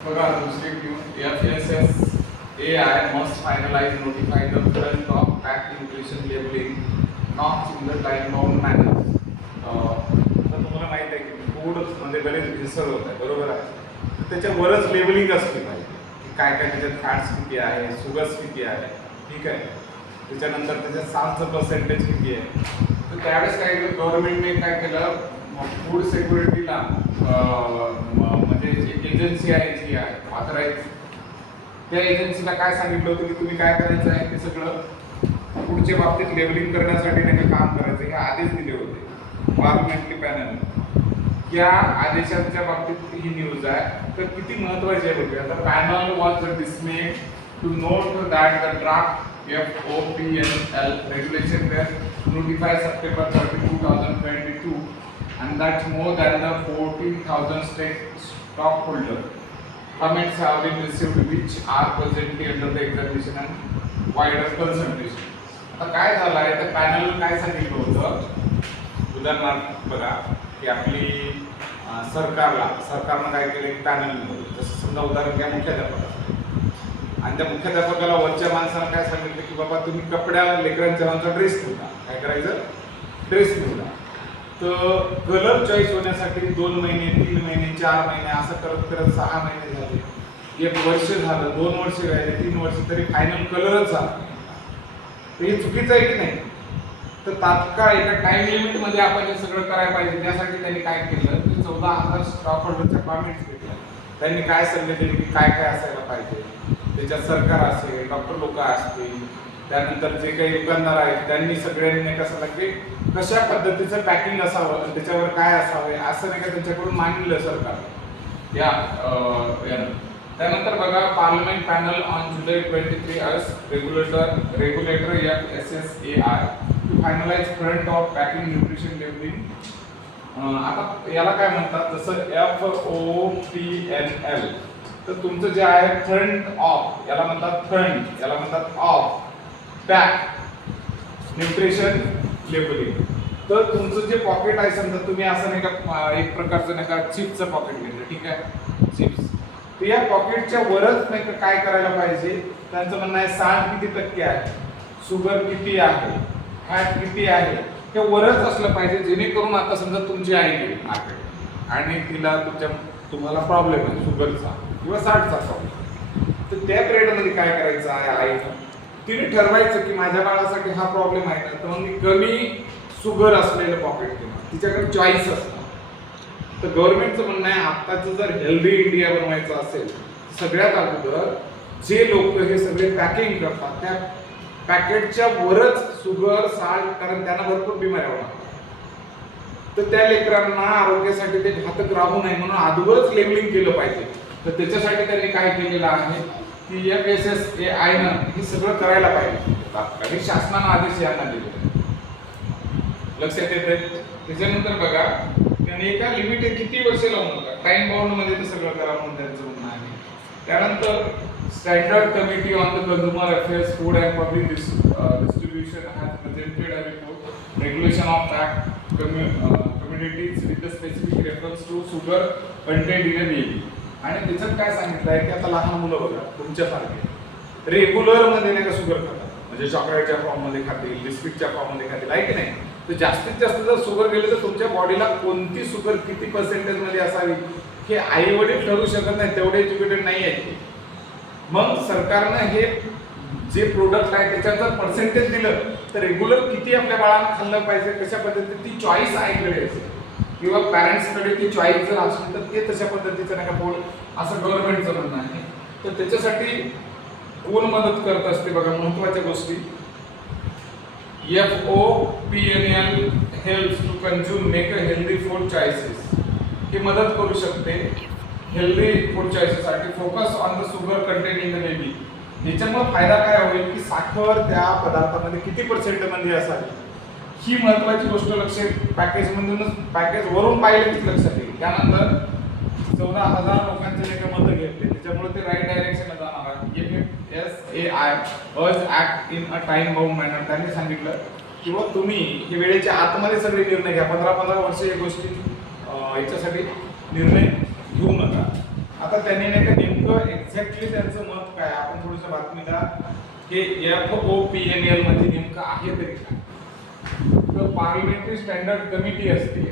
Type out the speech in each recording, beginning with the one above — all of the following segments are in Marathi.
बघा दुसरी Q FSSAI must finalize notify the front of pack nutrition labeling not in the time bound manner. तर तुम्हाला माहित आहे की फूड मध्ये बरेच भेसळ होत आहे, बरोबर आहे. तर त्याच्यावरच लेबलिंग असली पाहिजे की काय काय त्याच्यात फॅट्स किती आहे, शुगर्स किती आहे, ठीक आहे. त्याच्यानंतर त्याच्यात साल्टचं पर्सेंटेज किती आहे. तर त्यावेळेस काय केलं गव्हर्नमेंटने, काय केलं, फूड सिक्युरिटीला म्हणजे एक एजन्सी आहे जी आहे ऑथराईज, त्या एजन्सीला काय सांगितलं होतं की तुम्ही काय करायचं आहे ते सगळं फूडच्या बाबतीत लेबलिंग करण्यासाठी त्यांनी काम करायचं हे आदेश दिले होते पार्लमेंटरी पॅनल. या आदेशांच्या बाबतीत ही न्यूज आहे. तर किती महत्त्वाची आहे बघूया. आता panel was dismayed to note that the draft FOPNL regulation were notified September 30, 2022 and that more than the 14,000 stockholder comments have been received which are presently under the examination and wider consultation. आता काय झालं आहे तर पॅनल काय सांगितलं होतं, उदाहरणार्थ बघा की आपली सरकारनं काय केलं पॅनल, जसं समजा उदाहरण घ्या मुख्याध्यापकाचं, आणि त्या मुख्याध्यापकाला वरच्या माणसाला काय सांगितलं की बाबा तुम्ही कपड्या लेकरांच्या ड्रेस निवडा, काय करायचं ड्रेस निवडा. तर कलर चॉईस होण्यासाठी 2 महिने 3 महिने 4 महिने असं करत करत 6 महिने झाले, 1 वर्ष झालं, 2 वर्ष झाले, 3 वर्ष, तरी फायनल कलरच झाला. तर हे चुकीचं आहे की नाही. तर तात्काळ एका टाइम लिमिट मध्ये आपण हे सगळं करायला पाहिजे. त्यासाठी त्यांनी काय केलं की 14,000 स्टॉक होल्डरच्या कॉमेंट्स घेतल्या. त्यांनी काय सल्ले दिले की काय काय असायला पाहिजे त्याच्यात. सरकार असेल, डॉक्टर लोक असतील, त्यानंतर जे काही दुकानदार आहेत, त्यांनी सगळ्यांनी कसं की कशा पद्धतीचं पॅकिंग असावं, त्याच्यावर काय असावे असं नाही का त्यांच्याकडून मांडलं सरकार या यानं. त्यानंतर बघा parliament panel on July 23 as regulator FSSAI to finalize front of packing nutrition labeling. आता याला काय म्हणतात, जसं FOPNL, तर तुमचं जे आहे फ्रंट ऑफ याला म्हणतात, फ्रंट याला म्हणतात ऑफ पॅक न्यूट्रिशन लेबलिंग. तर तुमचं जे पॉकेट आहे, समजा तुम्ही असं नाही का एक प्रकारचं नाही का चिप्सचं पॉकेट घेतलं, ठीक आहे चिप्स, तर या पॉकेटच्या वरच नाही का काय करायला पाहिजे, त्यांचं म्हणणं आहे साल्ट किती टक्के आहे, शुगर किती आहे, फॅट किती आहे, हे वरच असलं पाहिजे. जेणेकरून आता समजा तुमची आई गेली मार्केट आणि तिला तुम्हाला प्रॉब्लेम आहे शुगरचा किंवा साल्टचा प्रॉब्लेम, तर त्या पिरियडमध्ये काय करायचं आहे आईनं, तिने ठरवायचं की माझ्या बाळासाठी हा प्रॉब्लेम आहे ना, तर मग मी कमी शुगर असलेलं पॉकेट घेणार. तिच्याकडे चॉईस असणार. तर गव्हर्नमेंटचं म्हणणं आहे आत्ताचं जर हेल्दी इंडिया बनवायचं असेल, सगळ्यात अगोदर जे लोक हे सगळे पॅकिंग करतात त्या पॅकेटच्या वरच शुगर साल्ट, कारण त्यांना भरपूर बिमाऱ्या होणार, तर त्या लेकरांना आरोग्यासाठी ते घातक राहू नये म्हणून अगोदरच लेबलिंग केलं पाहिजे. तर त्याच्यासाठी त्यांनी काय केलेलं आहे की FSSAI नं हे सगळं करायला पाहिजे. तात्काळ शासनानं आदेश यांना दिले, लक्षात येते. त्याच्यानंतर बघा त्यांनी एका लिमिटेड किती वर्ष लावून नका, टाइम बाउंड मध्ये ते सगळं करा म्हणून त्यांचं म्हणणं आहे. त्यानंतर standard committee on the consumer affairs food and public distribution has presented a report regulation of fat communities with the specific reference to sugar content in a baby. आणि त्याच्यात काय सांगितलं आहे की आता लहान मुलं बघा तुमच्यासारखे रेग्युलर मध्ये नाही का शुगर खातात, म्हणजे चॉकलेटच्या फॉर्म मध्ये खातील, बिस्किटच्या फॉर्म मध्ये खातील, आहे की नाही. तर जास्तीत जास्त जर शुगर गेले तर तुमच्या बॉडीला कोणती शुगर किती पर्सेंटेज मध्ये असावी हे आई वडील ठरवू शकत नाही, तेवढे एज्युकेटेड नाही आहेत. मग सरकारनं हे जे प्रोडक्ट आहे त्याच्यात जर पर्सेंटेज दिलं तर रेग्युलर किती आपल्या बाळांना खाल्लं पाहिजे, कशा पद्धतीने ती चॉईस आईकडे असेल किंवा पॅरेंट्सकडे ती चॉईस जर असली तर ते तशा पद्धतीचं नाही का बोल, असं गव्हर्नमेंटचं म्हणणं आहे. तर त्याच्यासाठी कोण मदत करत असते बघा महत्त्वाच्या गोष्टी. FOPNL helps to consume make a healthy food choices. ही मदत करू शकते हेल्दी फूड चॉईसेससाठी. Focus on the sugar content in the baby. याच्यामुळे फायदा काय होईल की साखर त्या पदार्थामध्ये किती पर्सेंट मध्ये असावी ही महत्त्वाची गोष्ट लक्षात पॅकेज मधूनच पॅकेज वरून पाहिलं की लक्षात येईल. त्यानंतर 14,000 लोकांचे जे मतं घेतले त्याच्यामुळे ते राईट डायरेक्शनला जाणार आहे. FSSAI urge act in a time bound manner. त्यांनी सांगितलं किंवा तुम्ही हे वेळेच्या आतमध्ये सगळे निर्णय घ्या. 15-15 वर्ष या गोष्टी याच्यासाठी निर्णय घेऊ नका. आता त्यांनी नाही का नेमकं एक्झॅक्टली त्यांचं मत काय, आपण थोडंसं बातमीला हे FOPNL मध्ये नेमकं आहे तरी काय. तर पार्लिमेंटरी स्टँडर्ड कमिटी असते,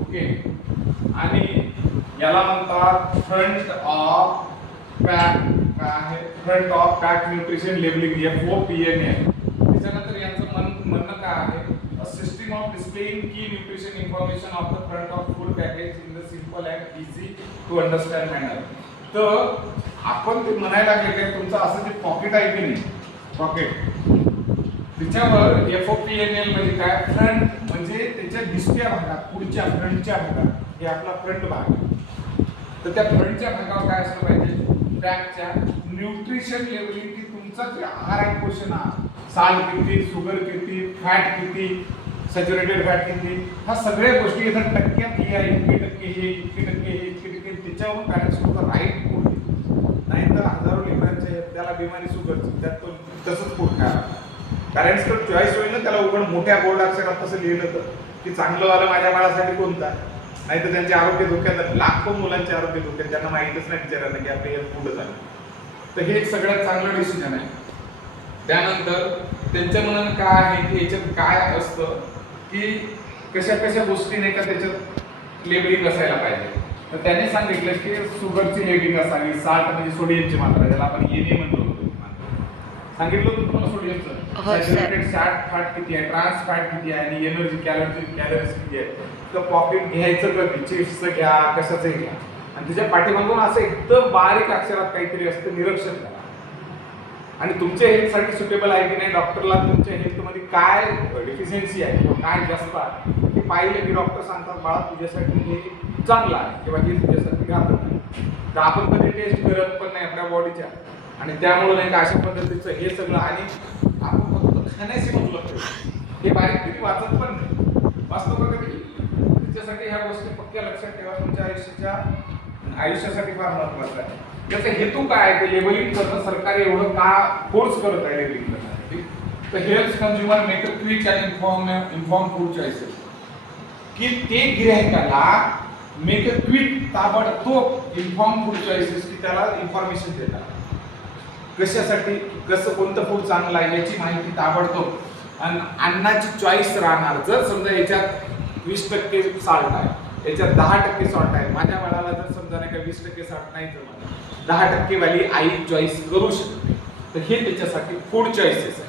ओके, आणि याला म्हणतात फ्रंट ऑफ पॅक, काय आहे front of pack nutrition labelling FOPNL. त्याच्यानंतर यांचं म्हणणं काय आहे, a system of displaying key nutrition information of the front of food package in the simple and easy to understand manner. तर आपण ते म्हणायला लागले की तुमचं असं जे पॉकेट आहे की नाही, पॉकेट त्याच्यावर FOPNL म्हणजे काय, फ्रंट म्हणजे त्याच्या दिसत्या भागात, पुढच्या फ्रंटच्या भागात, हे आपला फ्रंट भाग, तर त्या फ्रंटच्या भागावर काय असलं पाहिजे, पॅकच्या न्यूट्रिशन लेवलिंग की तुमचा जे आहार आहे क्वेश्चन आहे, साल किती, शुगर किती, फॅट किती, सॅच्युरेटेड फॅट किती, ह्या सगळ्या गोष्टी इथं टक्क्यात लिहा, इतके टक्के हे, इतके टक्के हे, इतके टक्के, त्याच्यावर पॅरेंट्स लोक राईट फूड, नाहीतर हजारो लेकरांचे त्याला बिमारी शुगरची, त्यात तो तसंच फूड खायला. पॅरेंट्सकडे चॉईस होईल ना, त्याला उघड मोठ्या बोर्ड अक्षरात तसं लिहिलं तर की चांगलं वाला माझ्या बाळासाठी कोणता, नाही तर त्यांचे आरोग्य धोक्यात, लाखो मुलांचे आरोग्य धोक्यात, त्यांना माहितच नाही विचारायला की आपले हे फूड झालं. तर हे एक सगळ्यात चांगलं डिसिजन आहे. त्यानंतर त्यांच्या मनानं काय आहे की याच्यात काय असतं की कशा कशा गोष्टी नाही का त्याच्यात लेबलिंग असायला पाहिजे. तर त्याने सांगितलं की शुगरची लेबलिंग असावी, साल्ट म्हणजे सोडियमची मात्रा, ज्याला आपण Na म्हणतो, सांगितलं होतं तुम्हाला सोडियमचं, सॅच्युरेटेड फॅट किती आहे, ट्रान्स फॅट किती आहे, आणि एनर्जी कॅलरीज किती आहे. तर पॉकेट घ्यायचं कधी, चिप्सचं घ्या, कशाचं घ्या, आणि त्याच्या पाठीमागून असं एकदम बारीक अक्षरात काहीतरी असतं, निरीक्षण करा. आणि तुमच्या हेल्थसाठी सुटेबल आहे की नाही, डॉक्टरला तुमच्या हेल्थमध्ये काय डिफिशियन्सी आहे किंवा काय जास्त आहे हे पाहिलं की डॉक्टर सांगतात बाळा तुझ्यासाठी हे चांगलं आहे किंवा हे तुझ्यासाठी घातक नाही. तर आपण कधी टेस्ट करत पण नाही आपल्या बॉडीच्या, आणि त्यामुळे नाही का अशा पद्धतीचं हे सगळं, आणि आपण फक्त खाण्याशी मतलब ठेवतो, हे बारीक किती वाचत पण नाही, वाचतो का कधी. त्याच्यासाठी ह्या गोष्टी पक्क्या लक्षात ठेवा, तुमच्या आयुष्यासाठी फार महत्वाचं आहे. त्याचा हेतू काय आहे, ते लेबलिंग करणं, सरकार एवढं का फोर्स करत आहे लेबलिंग करण्यासाठी. तर health consumer make a quick and inform food choices, की ते गिऱ्हाईकाला मेक अ क्विक, ताबडतोब इन्फॉर्म फूड चॉईसेस, की त्याला इन्फॉर्मेशन देतात कशासाठी, कसं कोणतं फूड चांगलं आहे याची माहिती ताबडतोब, आणि अन्नाची चॉईस राहणार. जर समजा याच्यात 20% साल्ट आहे, याच्यात 10% सॉल्ट आहे, माझ्या बाळाला जर समजा नाही का 20% सॉल्ट नाही जमत, 10% वाली आई चॉईस करू शकते. तर हे त्याच्यासाठी फूड चॉईसेस आहे.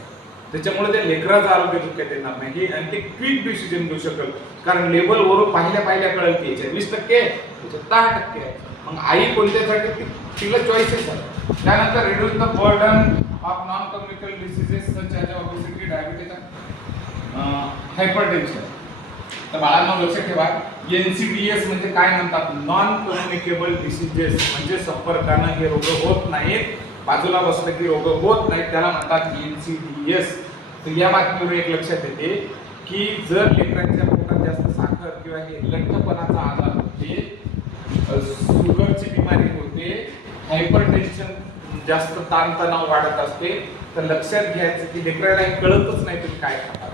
त्याच्यामुळे त्या लेकराचं आरोग्य धोक्यात येणार नाही, आणि ते क्विक डिसिजन घेऊ शकेल, कारण लेबलवरून पाहिल्या कळेल की याच्यात 20% याच्यात 10% आहे. मग आई कोणत्यासाठी तिला चॉईसेस आहे. त्यानंतर reduce the burden of non communicable diseases such as obesity, diabetes, hypertension. तर बाळांनो लक्षात ठेवा, NCDs म्हणजे काय म्हणतात, नॉन कम्युनिकेबल डिसीजेस, म्हणजे संपर्कानं हे रोग होत नाहीत, बाजूला बसलं की रोग होत नाहीत, त्याला म्हणतात NCDs. तर या बातमीवर एक लक्षात येते की जर लेकरांच्या पोटात जास्त साखर किंवा हे लठ्ठपणाचा आजार होते, शुगरची बिमारी होते, हायपरटेन्शन, जास्त ताणतणाव वाढत असते, तर लक्षात घ्यायचं की लेकराला हे कळतच नाही तुम्ही काय खातात.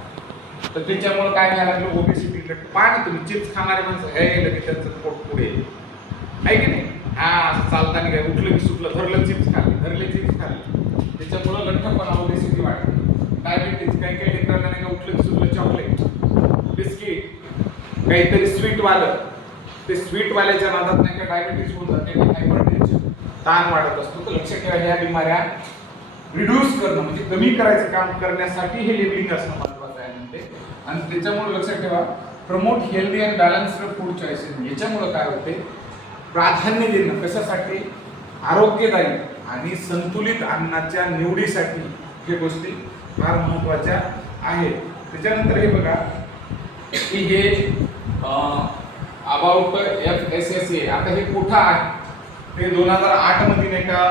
तर त्याच्यामुळे काय व्हायला लागलं, ओबेसिटी. पाहा तुम्ही चिप्स खाणारे माणसं हे लगेच त्यांचं पोट पुढे आहे की नाही, हा चालताना काय उठलं की सुटलं, धरलं चिप्स खाल्ले, त्याच्यामुळं लठ्ठपणा, ओबेसिटी वाढते. डायबिटीज, काही लेकरांना नाही का उठलं की सुटलं चॉकलेट, बिस्किट, काहीतरी स्वीट वालं, ते स्वीट वाल्याच्या नादात नाही का डायबिटीज होऊन जाते, हायपरटेन्शन, ताण वाढत असतो. तर लक्षात ठेवा, ह्या बिमाऱ्या रिड्यूस करणं म्हणजे कमी करायचं काम करण्यासाठी हे लेबलिंग असणं महत्वाचं आहे म्हणते. आणि त्याच्यामुळे लक्षात ठेवा, promote healthy and balanced food choices. याच्यामुळे काय होते, प्राधान्य देणं कशासाठी, आरोग्यदायी आणि संतुलित अन्नाच्या निवडीसाठी हे गोष्टी फार महत्वाच्या आहेत. त्याच्यानंतर हे बघा की हे अबाउट FSSA, आता हे कुठं आहे, ते 2008 मध्ये नाही का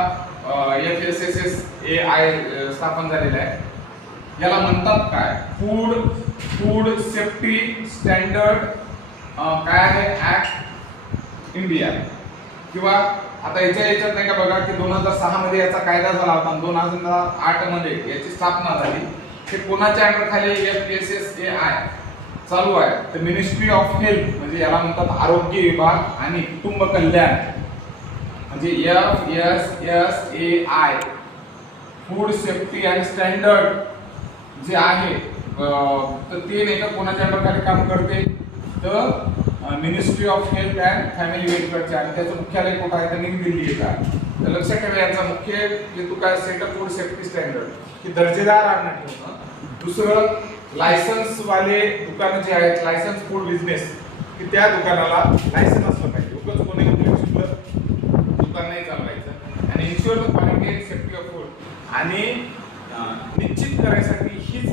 FSSAI स्थापन झालेलं आहे. याला म्हणतात काय, फूड सेफ्टी स्टँडर्ड काय आहे, ऍक्ट इंडिया. किंवा आता याच्यात नाही का बघा की 2006 मध्ये याचा कायदा झाला होता, 2008 मध्ये याची स्थापना झाली. हे कोणाच्या अंडर खाली FSSAI चालू आहे, तर मिनिस्ट्री ऑफ हेल्थ, म्हणजे याला म्हणतात आरोग्य विभाग आणि कुटुंब कल्याण. म्हणजे FSSAI food safety and standard जे आहे तर ते नाही का कोणाच्या अंडर काम करते, तर ministry of health and family वेलफेअरचे, आणि त्याचं मुख्यालय कुठं आहे तर नवी दिल्ली येत आहे. तर लक्षात ठेवा याचा मुख्य हेतू काय, सेटअप फूड सेफ्टी स्टँडर्ड की दर्जेदार अन्न ठेवणं. दुसरं लायसन्स वाले दुकानं जे आहेत, लायसन्स फूड बिझनेस, की त्या दुकानाला लायसन्स असलं पाहिजे, उगाच कोणी दुकान नाही चालवायचं. आणि ensure the quality and safety of food, आणि निश्चित करायसाठी हीच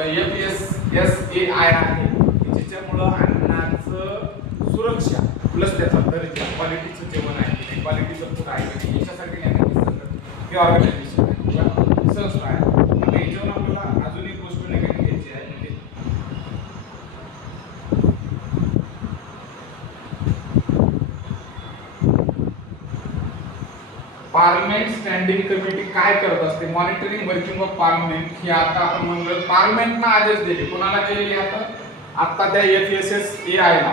FSSAI आहे की ज्याच्यामुळं अन्नाचं सुरक्षा प्लस त्याचा दर्जा, क्वालिटीचं जेवण आहे, क्वालिटीचं फूड आहे, याच्यासाठी हे ऑर्गनायझेशन आहे किंवा संस्था आहे. आता याच्यावर आपल्याला अजून एक गोष्ट नाही घ्यायची आहे, म्हणजे पार्लमेंट स्टँडिंग कमिटी काय करत असते, मॉनिटरिंग वर्किंग ऑफ पार्लमेंट. ही आता आपण म्हणलं पार्लमेंटनं आदेश दिले, कोणाला दिलेले आता त्या FSSAI ला,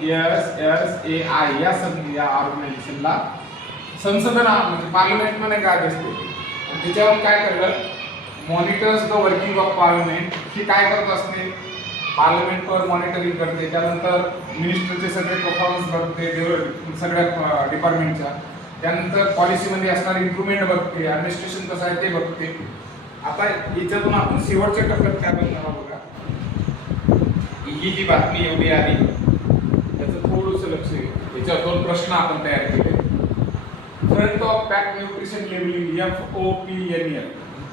FSSAI या ऑर्गनायझेशनला संसदेनं म्हणजे पार्लमेंटनं नाही का आदेश दिले. त्याच्यावर काय करलं, monitors the working of parliament. ही काय करत असते, पार्लमेंटवर मॉनिटरिंग करते, त्यानंतर मिनिस्टरचे सगळे परफॉर्मन्स करते सगळ्या डिपार्टमेंटच्या, त्यानंतर पॉलिसीमध्ये असणारी इम्प्रुव्हमेंट बघते, ॲडमिनिस्ट्रेशन कसं आहे ते बघते. आता याच्यातून आपण शेवटच्या टप्प्यात काय बघणार बघा, ही जी बातमी एवढी आली त्याचं थोडंसं लक्ष घ्या. याच्यावर 2 प्रश्न आपण तयार केले. Front of pack nutrition labelling FOPNL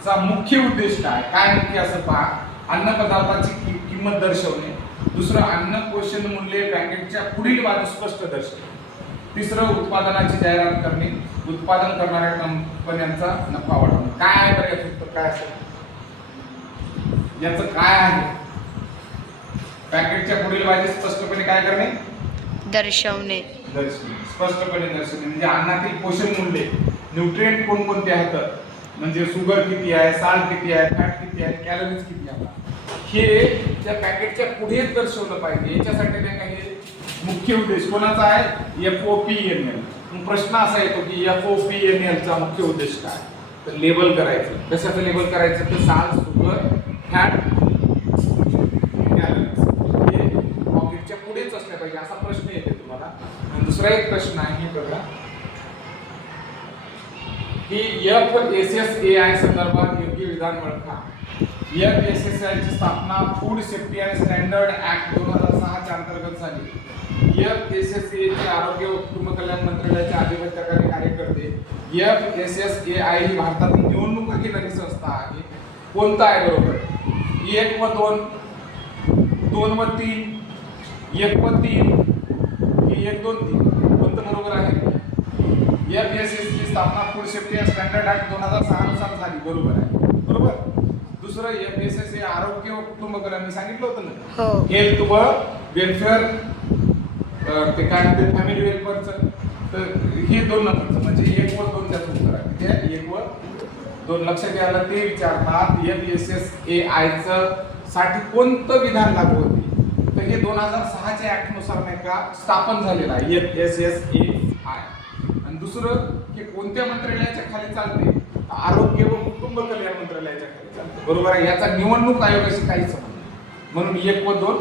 चा मुख्य उद्देश काय मुख्य असं पहा, अन्न पदार्थाची किंमत दर्शवणे. दुसरं, अन्न पोषण मूल्य पॅकेटच्या पुढील बाजू स्पष्ट दर्शवणे. तिसरं, उत्पादनाची जाहिरात करणे, उत्पादन करणाऱ्या कंपन्यांचा नफा वाढवणे. काय आहे बरं याचं उत्तर काय असेल, याचं काय आहे, पॅकेटच्या पुढील बाजू स्पष्टपणे काय करणे, दर्शवणे. स्पष्टपणे दर्शवणे म्हणजे अन्नातील पोषण मूल्य, न्यूट्रिएंट कोणकोणते आहेत, म्हणजे शुगर किती आहे, साल्ट किती आहे, फॅट किती आहे, कॅलरीज किती आहे, हे त्या पॅकेटच्या पुढेच दर्शवलं पाहिजे. याच्यासाठी नाही काही मुख्य उद्देश कोणाचा आहे, FOPNL. प्रश्न असा येतो की FOPNL चा मुख्य उद्देश काय, तर लेबल करायचं. कशाचं लेबल करायचं, तर साल्ट, शुगर, फॅट, कॅलरीज हे पॉकेटच्या पुढेच असल्या पाहिजे, असा प्रश्न येतो तुम्हाला. आणि दुसरा एक प्रश्न आहे हे बघा की FSSAI संदर्भात योग्य विधान ओळखा. FSSAI ची स्थापना food safety and standard act 2006 च्या अंतर्गत झाली. FSSAI चे आरोग्य व कुटुंब कल्याण मंत्रालयाच्या अधिपत्याखाली कार्य करते. FSSAI ही भारतातील निवडणूक घेणारी संस्था आहे. कोणता आहे बरोबर, 1 व 2, 2 व 3, 1 व 3 की 1, 2, 3 कोणतं बरोबर आहे. FSSAI ची स्थापना food safety and standard act 2006 नुसार झाली, बरोबर आहे. बरोबर. दुसरं, FSSAI आरोग्य व कुटुंब कल्याण मी सांगितलं होतं ना, हेल्थ व वेलफेअर, ते काय म्हणते फॅमिली वेलफेअरचं, तर हे 2 नंबरचं म्हणजे 1 व 2 त्याचं उत्तर आहे. ते 1 व 2 लक्षात घ्यायला ते विचारतात FSSAI साठी कोणतं विधान लागू होते, तर हे 2006 च्या ऍक्ट नुसार नाही का स्थापन झालेलं आहे FSSAI. आणि दुसरं, हे कोणत्या मंत्रालयाच्या खाली चालते, आरोग्य व कुटुंब कल्याण मंत्रालयाच्या खाली चालते, बरोबर आहे. याचा निवडणूक आयोगाशी काही संबंध, म्हणून 1 व 2